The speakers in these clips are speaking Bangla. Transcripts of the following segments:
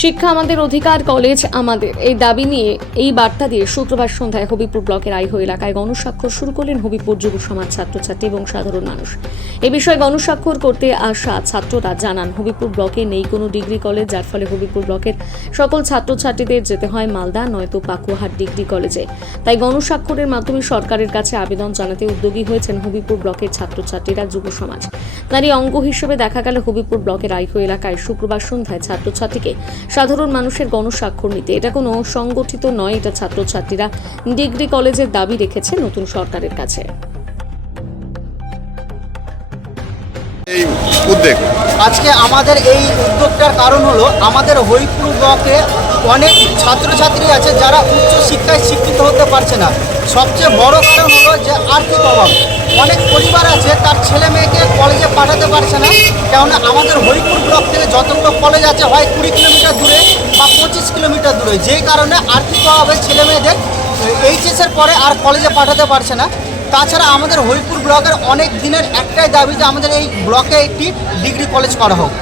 শিক্ষা আমাদের অধিকার, কলেজ আমাদের, এই দাবি নিয়ে এই বার্তা দিয়ে শুক্রবার সন্ধ্যায় হবিপুর ব্লকের আইহো এলাকায় গণস্বাক্ষর শুরু করলেন হবিপুর যুব সমাজ, ছাত্রছাত্রী এবং সাধারণ মানুষ। এ বিষয়ে গণস্বাক্ষর করতে আসা ছাত্ররা জানান, হবিপুর ব্লকে নেই কোনো ডিগ্রি কলেজ, যার ফলে হবিপুর ব্লকের সকল ছাত্রছাত্রীদের যেতে হয় মালদা নয়তো পাকুয়াহাট ডিগ্রি কলেজে। তাই গণস্বাক্ষরের মাধ্যমে সরকারের কাছে আবেদন জানাতে উদ্যোগী হয়েছেন হবিপুর ব্লকের ছাত্রছাত্রীরা, যুব সমাজ। তারই অঙ্গ হিসেবে দেখা গেল হবিপুর ব্লকের আইহো এলাকায় শুক্রবার সন্ধ্যায় ছাত্রছাত্রীকে সাধারণ মানুষের গণস্বাক্ষর নিতে। এটা কোনো সংগঠিত নয়, এটা ছাত্রছাত্রীরা ডিগ্রি কলেজের দাবি রেখেছে নতুন সরকারের কাছে। এই উদ্যোগ আজকে আমাদের এই উদ্যোগটার কারণ হলো, আমাদের হরিপুর ব্লকে অনেক ছাত্রছাত্রী আছে যারা উচ্চ শিক্ষায় শিক্ষিত হতে পারছে না। সবচেয়ে বড় কারণ হলো যে আর্থিক অভাব। অনেক পরিবার আছে তার ছেলে মেয়েকে কলেজে পাঠাতে পারছে না, কেননা আমাদের হরিপুর ব্লক থেকে যতগুলো কলেজ আছে হয় 20 কিলোমিটার দূরে বা 25 কিলোমিটার দূরে, যেই কারণে আর্থিক অভাবে ছেলে মেয়েদের এইচএসের পরে আর কলেজে পাঠাতে পারছে না। তাছাড়া আমাদের হরিপুর ব্লকের অনেক দিনের একটাই দাবি যে আমাদের এই ব্লকে একটি ডিগ্রি কলেজ করা হোক।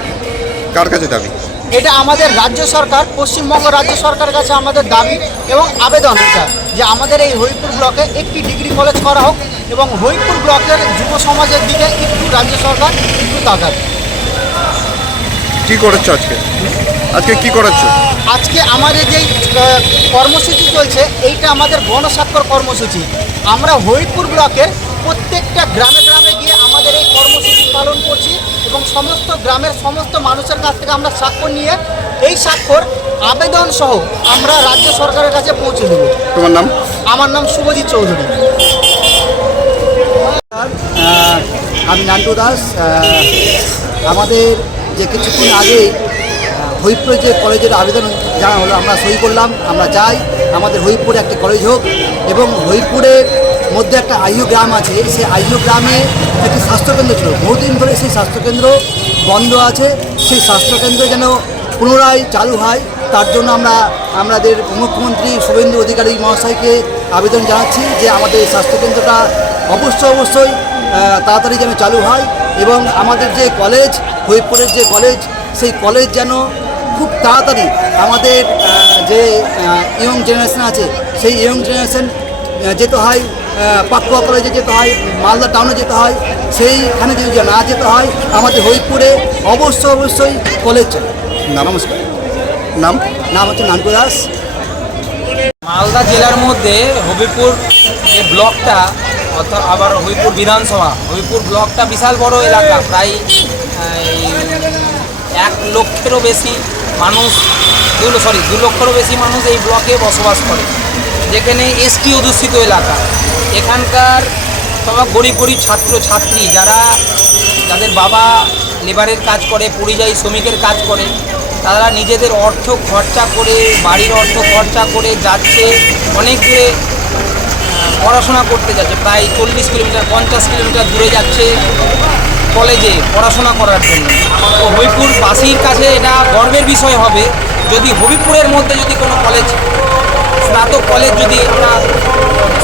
কার কাছে দাবি? এটা আমাদের রাজ্য সরকার, পশ্চিমবঙ্গ রাজ্য সরকারের কাছে আমাদের দাবি এবং আবেদন, এটা যে আমাদের এই হরিপুর ব্লকে একটি ডিগ্রি কলেজ করা হোক এবং হরিপুর ব্লকের যুব সমাজের দিকে একটু রাজ্য সরকার একটু তাকাবে। কি করাচ্ছ আজকে কি করাচ্ছ? আজকে আমাদের যেই কর্মসূচি চলছে, এইটা আমাদের গণস্বাক্ষর কর্মসূচি। আমরা হরিপুর ব্লকের প্রত্যেকটা গ্রামে গ্রামে গিয়ে আমাদের এই কর্মসূচি পালন করছি এবং সমস্ত গ্রামের সমস্ত মানুষের কাছ থেকে আমরা স্বাক্ষর নিয়ে এই স্বাক্ষর আবেদন সহ আমরা রাজ্য সরকারের কাছে পৌঁছে দেব। তোমার নাম? আমার নাম শুভজিৎ চৌধুরী। আমি নান্টু দাস। আমাদের যে কিছুক্ষণ আগে হরিপুরে যে কলেজের আবেদন জানা হলো, আমরা সই করলাম। আমরা চাই আমাদের হরিপুরে একটি কলেজ হোক এবং হরিপুরের মধ্যে একটা আইহো গ্রাম আছে, সেই আইহো গ্রামে একটি স্বাস্থ্যকেন্দ্র ছিল, বহুদিন ধরে সেই স্বাস্থ্যকেন্দ্র বন্ধ আছে। সেই স্বাস্থ্যকেন্দ্র যেন পুনরায় চালু হয়, তার জন্য আমাদের মুখ্যমন্ত্রী শুভেন্দু অধিকারী মহাশয়কে আবেদন জানাচ্ছি যে আমাদের এই স্বাস্থ্যকেন্দ্রটা অবশ্যই তাড়াতাড়ি যেন চালু হয় এবং আমাদের যে কলেজ, হরিপুরের যে কলেজ, সেই কলেজ যেন খুব তাড়াতাড়ি আমাদের যে ইয়ং জেনারেশন আছে, সেই ইয়ং জেনারেশন যেতে হয় পাকুয়া কলেজে যেতে হয়, মালদা টাউনে যেতে হয়, সেইখানে যদি না যেতে হয় আমাদের হরিপুরে অবশ্যই কলেজ চলে। নমস্কার। নাম হচ্ছে নান্টু দাস। মালদা জেলার মধ্যে হবিপুর যে ব্লকটা, অর্থাৎ আবার হবিপুর বিধানসভা, হবিপুর ব্লকটা বিশাল বড় এলাকা, প্রায় 1 লক্ষেরও বেশি মানুষ, 2 লক্ষেরও বেশি মানুষ এই ব্লকে বসবাস করে, যেখানে এসটি অধ্যুষিত এলাকা। এখানকার সব গরিব ছাত্রছাত্রী যাদের বাবা লেবারের কাজ করে, পরিযায়ী শ্রমিকের কাজ করে, তারা নিজেদের অর্থ খরচা করে, বাড়ির অর্থ খরচা করে যাচ্ছে, অনেক দূরে পড়াশোনা করতে যাচ্ছে, প্রায় 40 কিলোমিটার 50 কিলোমিটার দূরে যাচ্ছে কলেজে পড়াশোনা করার জন্য। তো হবিপুরবাসীর কাছে এটা গর্বের বিষয় হবে যদি হবিপুরের মধ্যে যদি কোনো কলেজ, স্নাতক কলেজ, যদি আমরা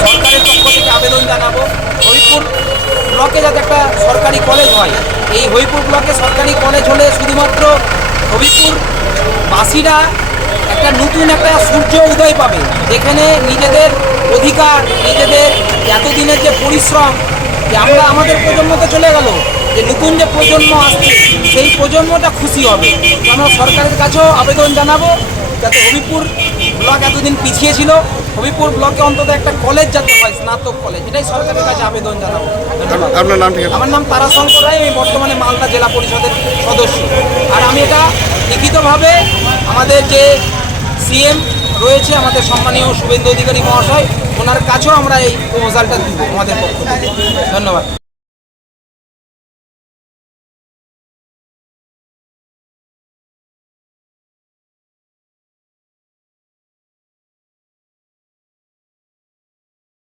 সরকারের পক্ষ থেকে আবেদন জানাবো হবিপুর ব্লকে যাতে একটা সরকারি কলেজ হয়। এই হবিপুর ব্লকে সরকারি কলেজ হলে শুধুমাত্র হবিপুরবাসীরা একটা নতুন একটা সূর্য উদয় পাবে, যেখানে নিজেদের অধিকার, নিজেদের এতদিনের যে পরিশ্রম, যে আমাদের প্রজন্মতে চলে গেল, যে নতুন যে প্রজন্ম আসছে সেই প্রজন্মটা খুশি হবে। আমরা সরকারের কাছেও আবেদন জানাবো যাতে হবিপুর ব্লক এতদিন পিছিয়ে ছিল, হবিপুর ব্লকে অন্তত একটা কলেজ যাতে হয়, স্নাতক কলেজ, এটাই সরকারের কাছে আবেদন জানাবো। আপনার নাম? আমার নাম তারাশঙ্কর রায়, আমি বর্তমানে মালদা জেলা পরিষদের সদস্য। আর আমি এটা লিখিতভাবে আমাদের যে সিএম রয়েছে, আমাদের সম্মানীয় শুভেন্দু অধিকারী মহাশয়, ওনার কাছেও আমরা এই প্রপোজালটা দিব আমাদের পক্ষ থেকে। ধন্যবাদ।